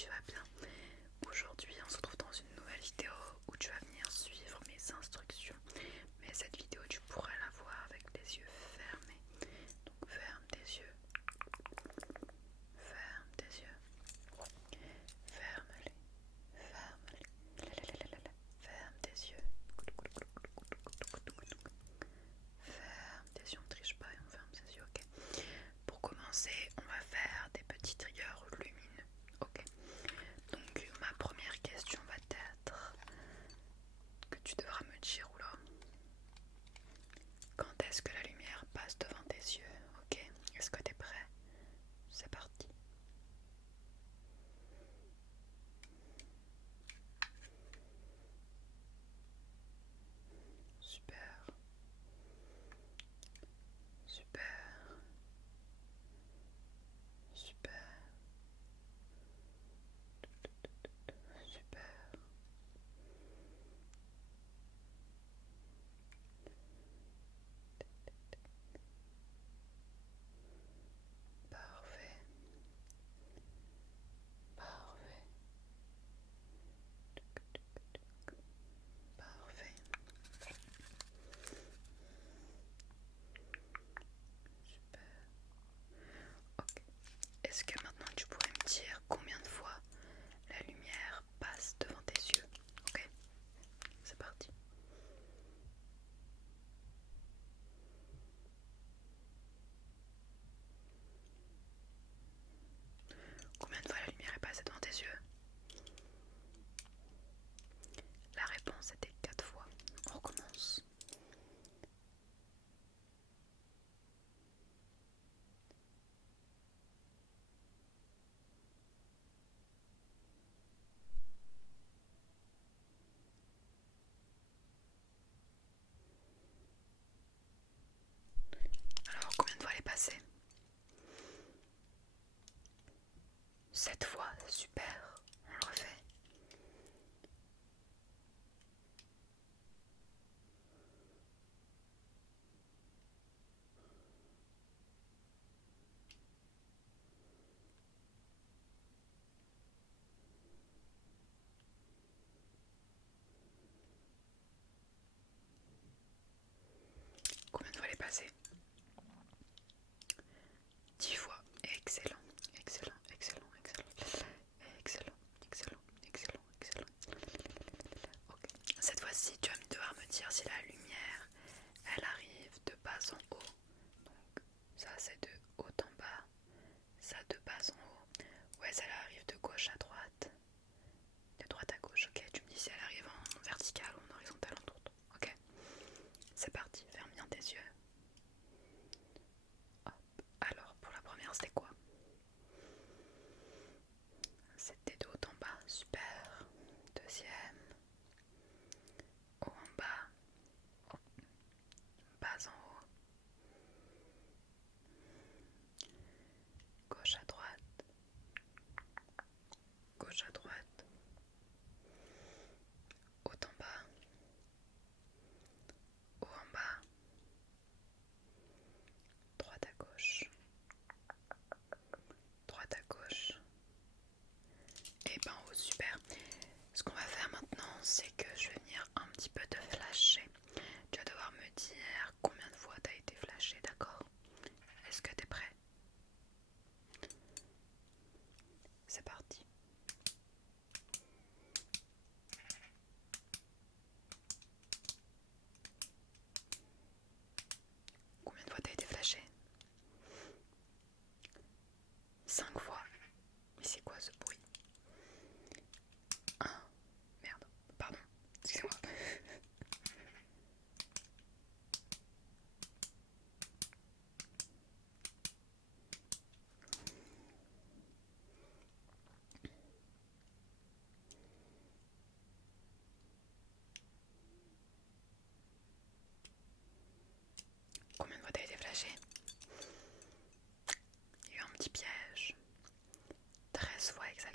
tu vas bien. Aujourd'hui on se retrouve dans une nouvelle vidéo où tu vas venir suivre mes instructions. Mais cette vidéo tu pourrais la voir avec les yeux fermés. Donc ferme tes yeux. Ferme tes yeux. Ferme-les. Ferme-les. Ferme tes yeux. Ferme tes yeux, on ne triche pas et on ferme ses yeux, ok. Pour commencer, on va faire des petits triggers lumineux, ok. Donc ma première question va être que tu devras me dire, oula, quand est-ce que la lumière passe devant tes yeux, ok. Est-ce que tu es prêt? C'est parti. Super. Super. Super. Super. Parfait. Parfait. Parfait. Super. Ok. Est-ce que maintenant tu pourrais me dire combien de fois la lumière passe devant tes yeux? Ok, c'est parti. Combien de fois la lumière est passée devant tes yeux? La réponse était 4 fois. On recommence. Alors, combien de fois elle est passée? 7 fois, super. On le refait. Combien de fois elle est passée? 10 fois. Excellent, excellent, excellent, excellent, excellent, excellent, excellent, excellent. Ok. Cette fois-ci, tu vas devoir me dire si la lumière, elle arrive de bas en haut. Donc, ça c'est de haut en bas, ça de bas en haut. Ou est-ce qu'elle arrive de gauche à droite? De droite à gauche, ok. Tu me dis si elle arrive en vertical ou en horizontal en tournant. Ok. C'est parti, ferme bien tes yeux. Hop. Alors, pour la première, c'était quoi? C'était de haut en bas, super. Deuxième, haut en bas, bas en haut, gauche à droite, gauche à droite, haut en bas, haut en bas, droite à gauche, droite à gauche, et ben en haut, super. Ce qu'on va faire maintenant, c'est que je vais venir un petit peu te flasher. Tu vas devoir me dire combien de fois tu as été flashé, d'accord? Est-ce que tu es prêt? C'est parti. Combien de fois tu as été flashé? 5 fois. Mais c'est quoi ce bruit? Ah, merde, pardon, excusez-moi. Combien de fois t'as été flashé? Il y a eu un petit piège. 13 fois exactement.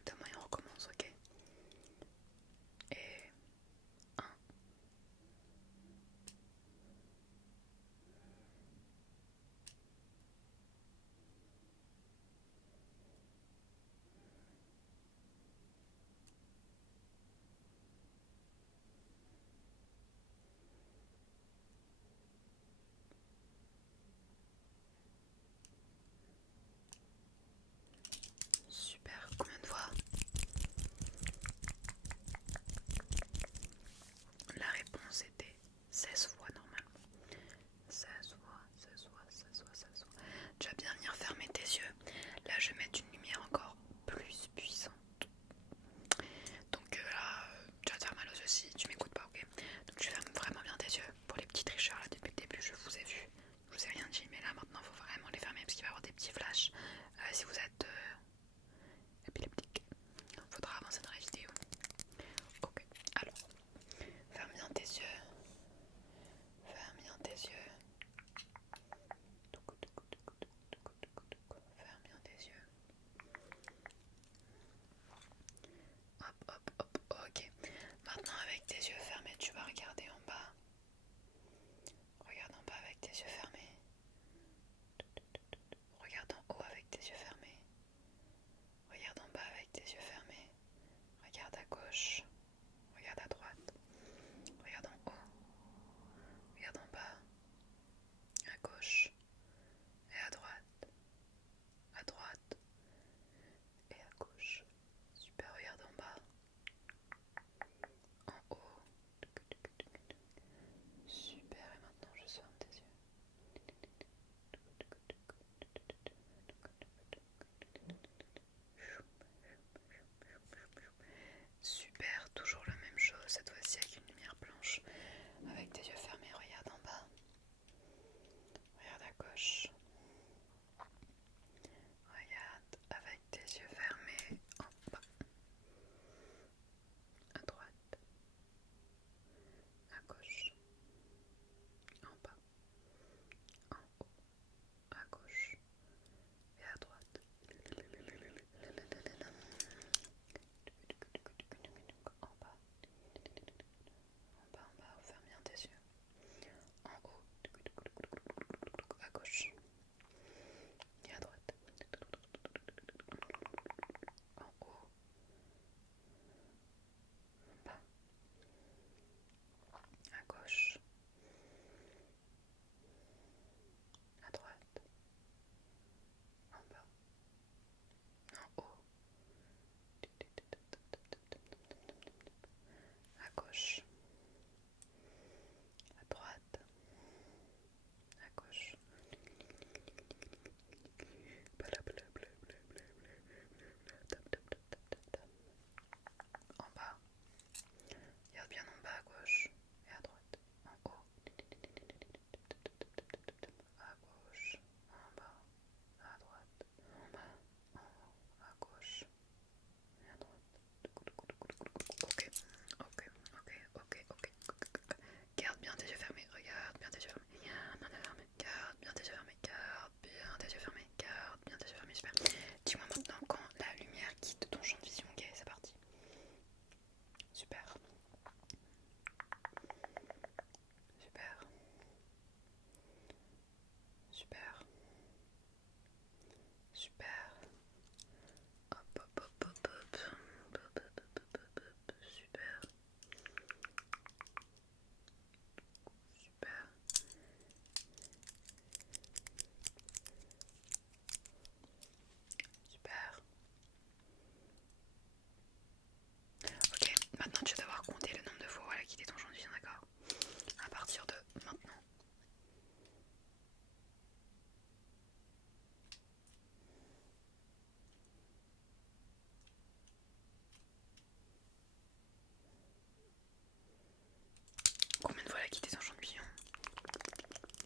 gauche, à droite, à gauche, en bas, regarde bien en bas à gauche et à droite, en haut, à gauche, en bas, à droite, en bas, en haut, à gauche et à droite. Ok, ok, ok, ok, ok. Garde bien tes yeux fermés, regarde bien tes yeux fermés, garde bien tes yeux fermés, garde bien tes yeux fermés, garde bien tes yeux fermés, super. Dis-moi maintenant quand la lumière quitte ton champ de vision, ok, c'est parti. Super. Super. Super. Super. Hop, hop, hop, hop, hop. Super. Super. Super. Ok, maintenant tu vas devoir compter le nombre de fois où elle a quitté ton champ de vision, d'accord? À partir de maintenant. Combien de fois elle a quitté son champ de vision?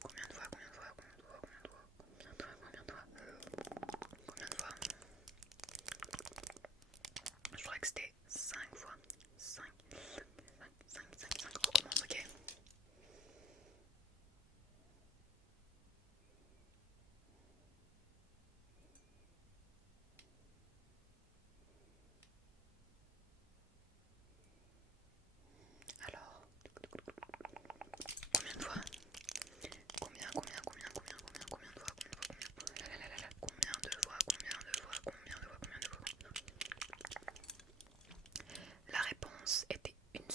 Combien de fois? Combien de fois? Combien de fois? Combien de fois? Combien de fois? Combien de fois? Je crois que c'était 5 fois. 5. 5. On recommence, ok? Alors, combien de fois? Combien de fois? Combien de fois? Combien de fois? Combien de fois? La réponse était une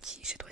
petit, je dois